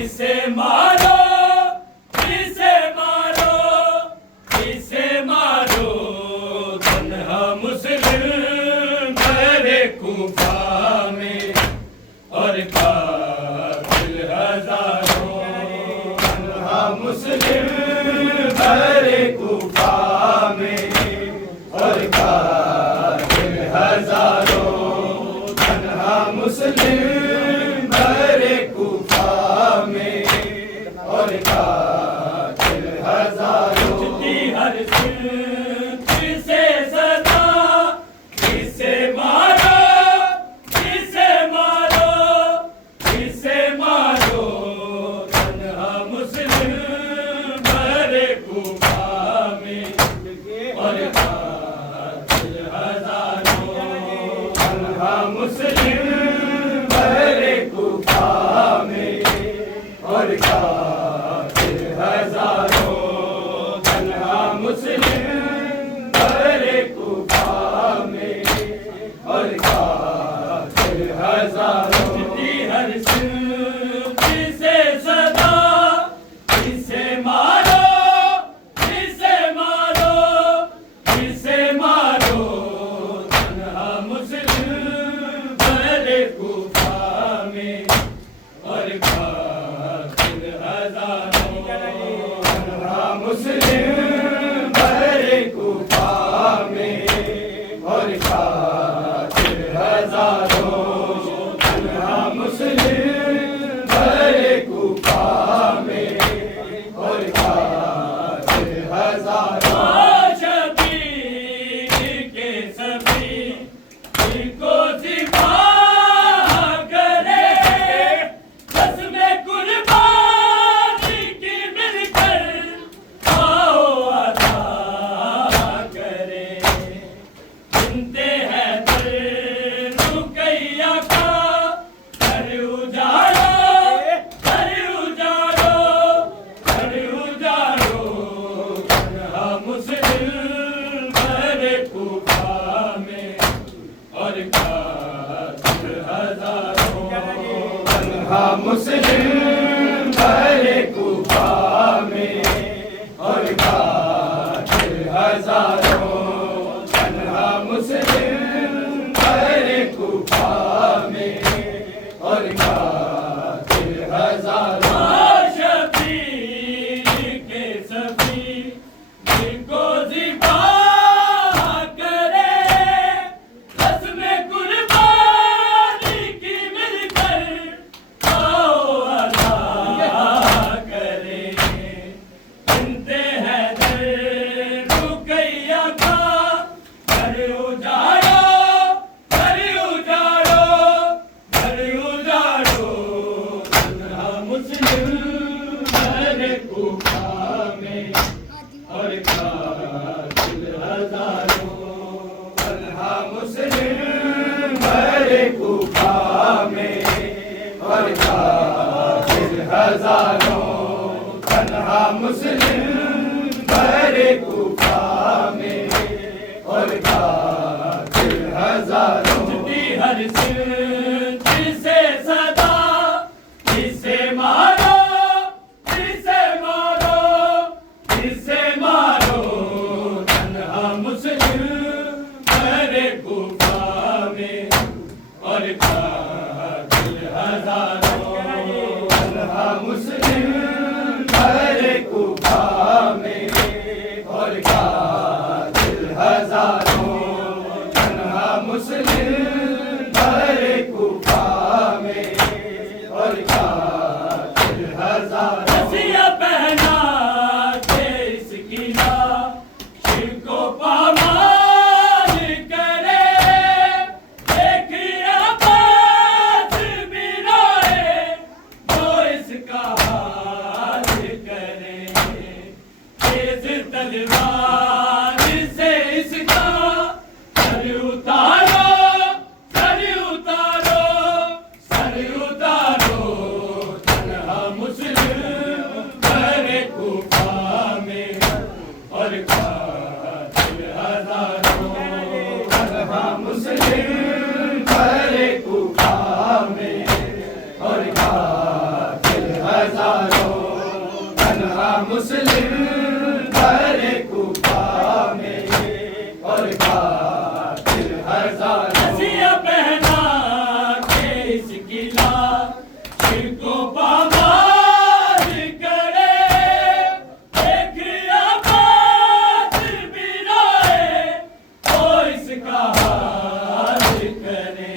इसे मारो, इसे मारो, इसे मारो, तन्हा मुस्लिम बहरे कूफा में और कातिल हजारों। तन्हा मुस्लिम बहरे कूफा में और कातिल हजारों। तन्हा मुस्लिम बहरे कूफा में और कातिल हजारों। उठती हर सिमत से सदा, इसे मारो, इसे मारो, इसे मारो, तन्हा मुस्लिम बहरे कूफा में और कातिल हजारों। तन्हा मुस्लिम बहरे कूफा में और कातिल हजारों। तन्हा मुस्लिम बहरे कूफा में और कातिल हजारों। उठती हर सिमत से सदा, इसे मारो, इसे मारो, इसे मारो, तन्हा मुस्लिम बहरे कूफा में और कातिल हजारों। तन्हा मुस्लिम बहरे कूफा में और कातिल हजारों। तन्हा मुस्लिम बहरे कूफा में और कातिल हजारों। शबीर के सभी इनको सिफाह करे, बस में कुर्बानी की मिलकर आओ अदा करे। सुनते हैं दर रुकैया का, कर उजाड़ो, कर उजाड़ो, कर उजाड़ो, तन्हा मुस्लिम बहरे कूफा में और कातिल हजारों। तन्हा मुस्लिम बहरे कूफा में और कातिल हजारों। तन्हा मुस्लिम बहरे कूफा में और कातिल हजारों। शबीर के सभी जिनको सिफाह करे, बस में कुर्बानी की मिलकर आओ अदा करे। सुनते हैं दर रुकैया का, कर उजाड़ो, कर उजाड़ो, कर उजाड़ो, तन्हा मुस्लिम बहरे कूफा में और कातिल हजारों। तन्हा मुस्लिम बहरे कूफा में और कातिल हजारों। तन्हा मुस्लिम बहरे कूफा में और कातिल हजारों। उठती हर सिमत से सदा, इसे मारो, इसे मारो, इसे मारो, तन्हा मुस्लिम बहरे कूफा में और कातिल हजारों। तन्हा मुस्लिम बहरे कूफा में और कातिल हजारों। तन्हा मुस्लिम बहरे कूफा में और कातिल हजारों। रसिया पहना के इसकी लाश को पामाल करे, देखिए अब्बास भी रोए, वो इसका हाल करे। तेज तलवार से इसका सर उतारो, सर उतारो, सर उतारो, तन्हा मुस्लिम बहरे कूफा में और कातिल हजारों। तन्हा मुस्लिम बहरे कूफा में और कातिल हजारों। हजारों तन्हा मुस्लिम भरे कूफा में और कातिल हजारों रसिया पहना के इसकी लाश को पामार करे एक आबाद भी रोए तो इसका हाल करे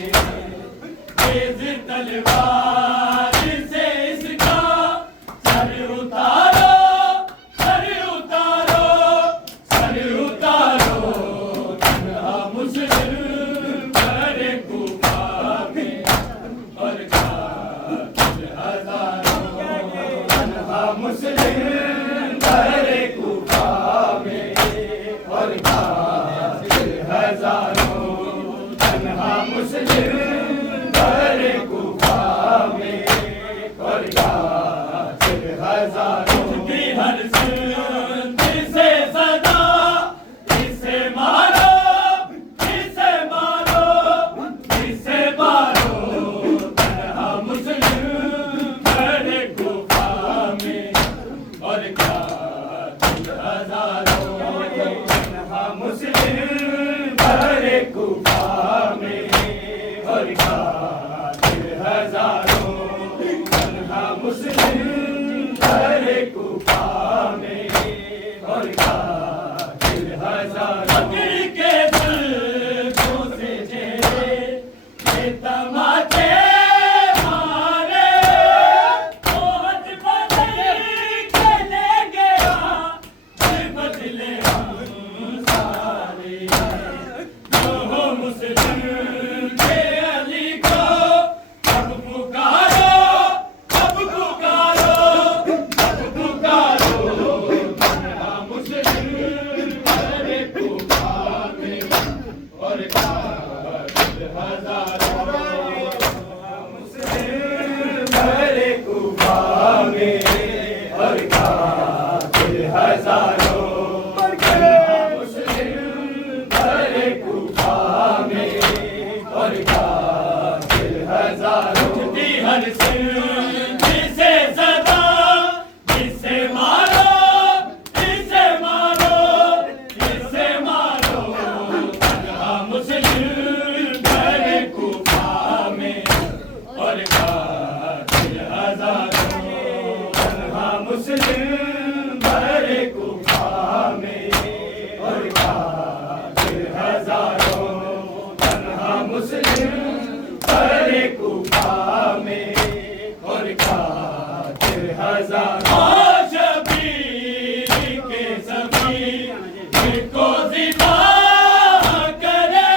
तेज तलवार से इसका सर उतारो सर उतारो सर उतारो तन्हा मुस्लिम भरे कूफा में और कातिल हजारों तन्हा मुस्लिम भरे कूफा में और कातिल हजारों तन्हा मुस्लिम भरे कूफा में और कातिल हजारों की हर सुन से सदा इसे मारो इसे मारो इसे मारो तन्हा मुस्लिम भरे कूफा में और कातिल हजारों तन्हा मुस्लिम भरे कूफा में और कातिल हजारों तन्हा मुस्लिम भरे कूफा में और कातिल हजारों बकरी के दुल्कों से चेहरे ये तमाचे मारे बहुत बदले के ले गया बदले हम सारे जो हो मुस्लिम के अली को अब पुकारो अब पुकारो अब पुकारो तन्हा मुस्लिम भरे कूफा में और कातिल हजारों मुस्लिम भरे कूफा में और कातिल हजारों तन्हा मुस्लिम भरे कूफा में और कातिल हजारों उठती हर सिर जिसे सदा इसे मारो इसे मारो इसे मारो तन्हा मुस्लिम भरे कूफा में और कातिल हजारों तन्हा मुस्लिम भरे कूफा में और कातिल हजारों तन्हा मुस्लिम भरे कूफा में और कातिल हजारों शबीर के सभी को ज़िबा करे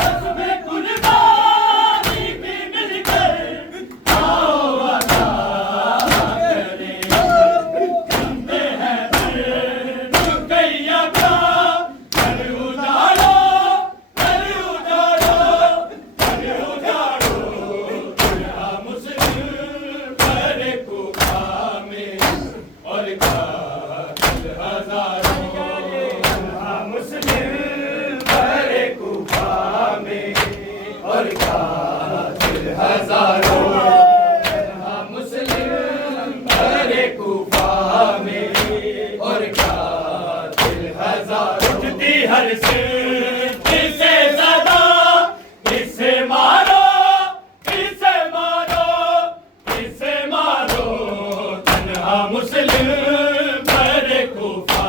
कसम कुर्बानी भी मिलकर आओ अदा करे सुनते हैं रुकैया का घर उजाड़ो घर उजाड़ो घर उजाड़ो तन्हा मुस्लिम भरे कूफा में और कातिल हजारों तन्हा मुस्लिम भरे कूफा में और कातिल हजारों तन्हा मुस्लिम भरे कूफा में और कातिल हजारों उठती हर सिर इसे सदा इसे मारो इसे मारो इसे मारो तन्हा मुस्लिम भरे कूफा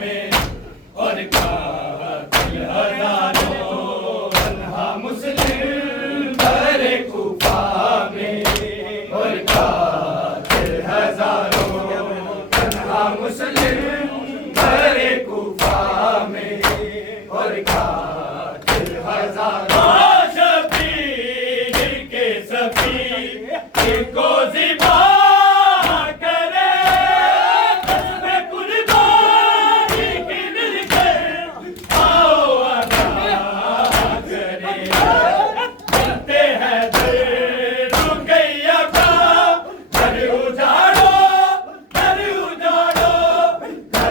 में और कातिल हजारों तन्हा मुस्लिम भरे कूफा में और कातिल हजारों तन्हा मुस्लिम भरे कूफा में और कातिल हजारों शबीर के सभी को ज़िबा करे कसम कुर्बानी की मिलकर आओ अदा करे करते हैं रुकैया का घर उजाड़ो घर उजाड़ो घर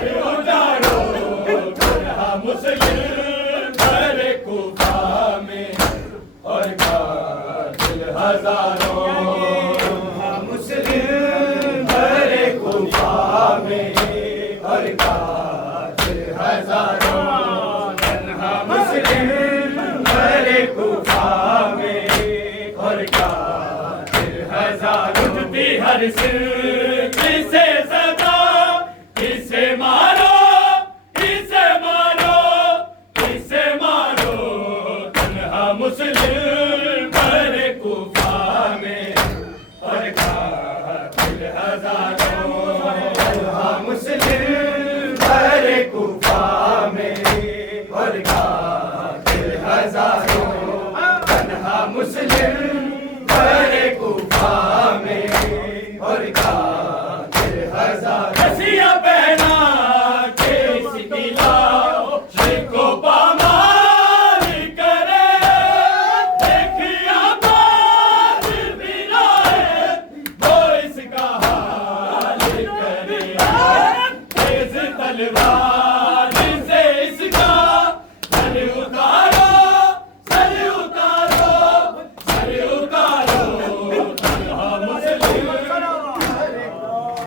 और काफिर हजारों, तन्हा मुस्लिम भरे कूफा में और काफिर हजारों, भी हर सिर